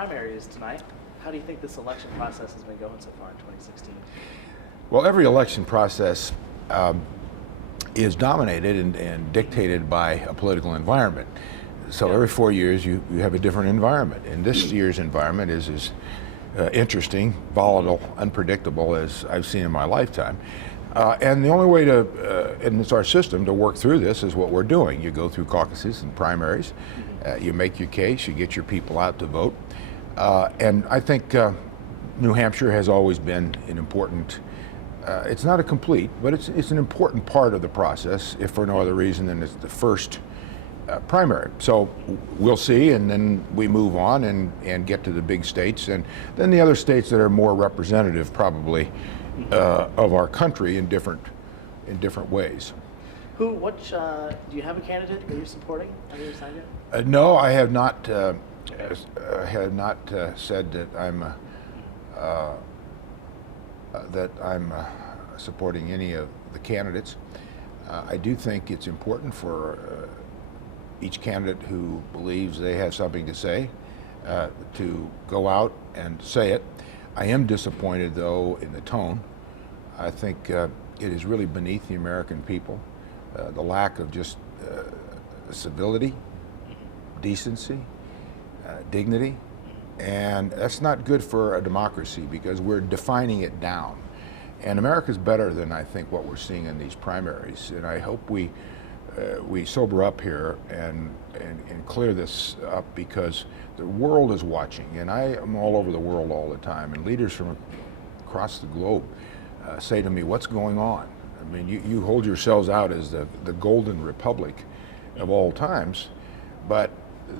primary is tonight. How do you think this election process has been going so far in 2016? Well, every election process is dominated and dictated by a political environment. So every 4 years you have a different environment. And this year's environment is as interesting, volatile, unpredictable as I've seen in my lifetime. And the only way to, and it's our system, to work through this is what we're doing. You go through caucuses and primaries, you make your case, you get your people out to vote. And I think New Hampshire has always been an important, it's not a complete, but it's an important part of the process, if for no other reason than it's the first primary. So we'll see, and then we move on and get to the big states, and then the other states that are more representative probably of our country in different ways. Do you have a candidate that you're supporting on your side yet? No, I have not said that I'm supporting any of the candidates. I do think it's important for each candidate who believes they have something to say to go out and say it. I am disappointed, though, in the tone. I think it is really beneath the American people, the lack of just civility, decency, dignity, and that's not good for a democracy because we're defining it down. And America's better than I think what we're seeing in these primaries, and I hope we sober up here and clear this up, because the world is watching, and I am all over the world all the time, and leaders from across the globe say to me, what's going on? I mean, you hold yourselves out as the golden republic of all times, but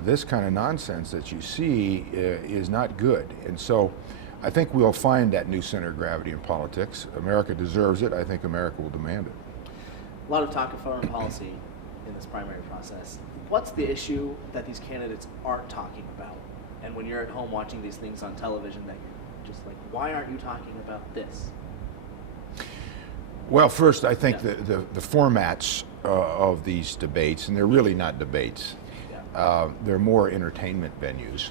this kind of nonsense that you see is not good. And so I think we'll find that new center of gravity in politics. America deserves it. I think America will demand it. A lot of talk of foreign policy in this primary process. What's the issue that these candidates aren't talking about? And when you're at home watching these things on television, that you're just like, why aren't you talking about this? Well, first, I think the formats of these debates, and they're really not debates, they're more entertainment venues,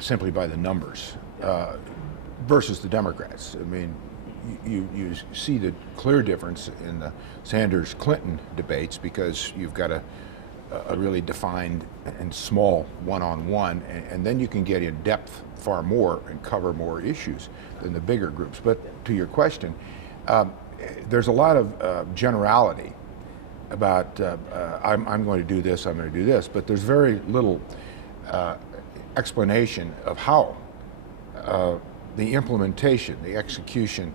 simply by the numbers, versus the Democrats. I mean, you see the clear difference in the Sanders-Clinton debates because you've got a really defined and small one-on-one, and then you can get in depth far more and cover more issues than the bigger groups. But to your question, there's a lot of generality about I'm going to do this, I'm going to do this, but there's very little explanation of how the implementation, the execution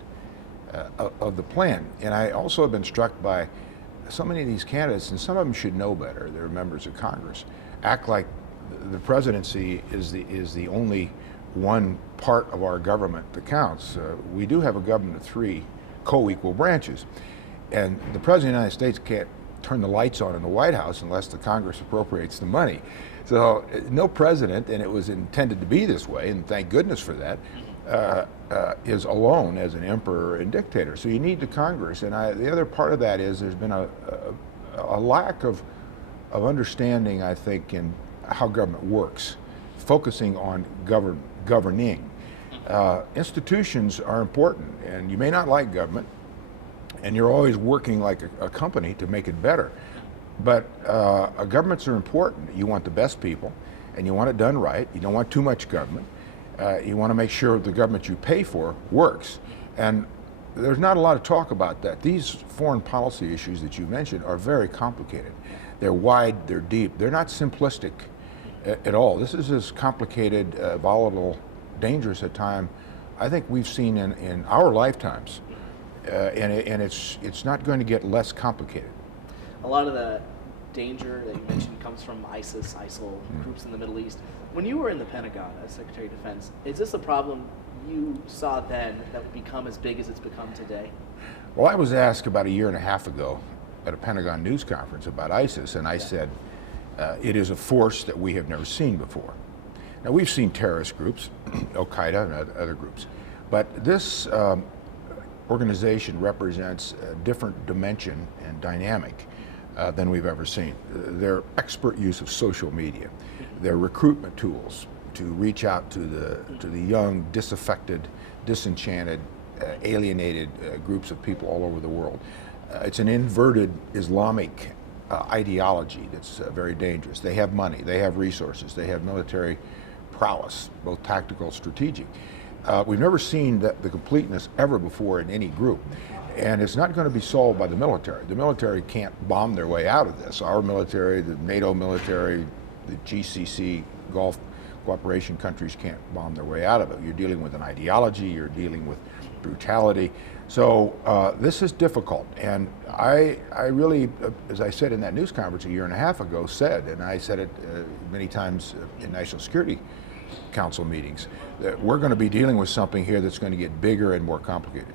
of the plan. And I also have been struck by so many of these candidates, and some of them should know better, they're members of Congress, act like the presidency is the only one part of our government that counts. We do have a government of three co-equal branches, and the President of the United States can't turn the lights on in the White House unless the Congress appropriates the money. So no president, and it was intended to be this way, and thank goodness for that, is alone as an emperor and dictator. So you need the Congress, and the other part of that is there's been a lack of understanding, I think, in how government works, focusing on governing. Institutions are important, and you may not like government, and you're always working like a company to make it better. But governments are important. You want the best people, and you want it done right. You don't want too much government. You want to make sure the government you pay for works. And there's not a lot of talk about that. These foreign policy issues that you mentioned are very complicated. They're wide, they're deep. They're not simplistic at all. This is as complicated, volatile, dangerous a time I think we've seen in our lifetimes. And it's not going to get less complicated. A lot of the danger that you mentioned comes from ISIL groups in the Middle East. When you were in the Pentagon as Secretary of Defense, is this a problem you saw then that would become as big as it's become today? Well, I was asked about a year and a half ago at a Pentagon news conference about ISIS, and I said, it is a force that we have never seen before. Now, we've seen terrorist groups, Al-Qaeda and other groups, but this organization represents a different dimension and dynamic than we've ever seen. Their expert use of social media, their recruitment tools, to reach out to the young, disaffected, disenchanted, alienated groups of people all over the world. It's an inverted Islamic ideology that's very dangerous. They have money, they have resources, they have military prowess, both tactical, strategic. We've never seen the completeness ever before in any group. And it's not going to be solved by the military. The military can't bomb their way out of this. Our military, the NATO military, the GCC, Gulf cooperation countries can't bomb their way out of it. You're dealing with an ideology, you're dealing with brutality. So this is difficult. And I really, as I said in that news conference a year and a half ago, said, and I said it many times in National Security Council meetings, that we're going to be dealing with something here that's going to get bigger and more complicated.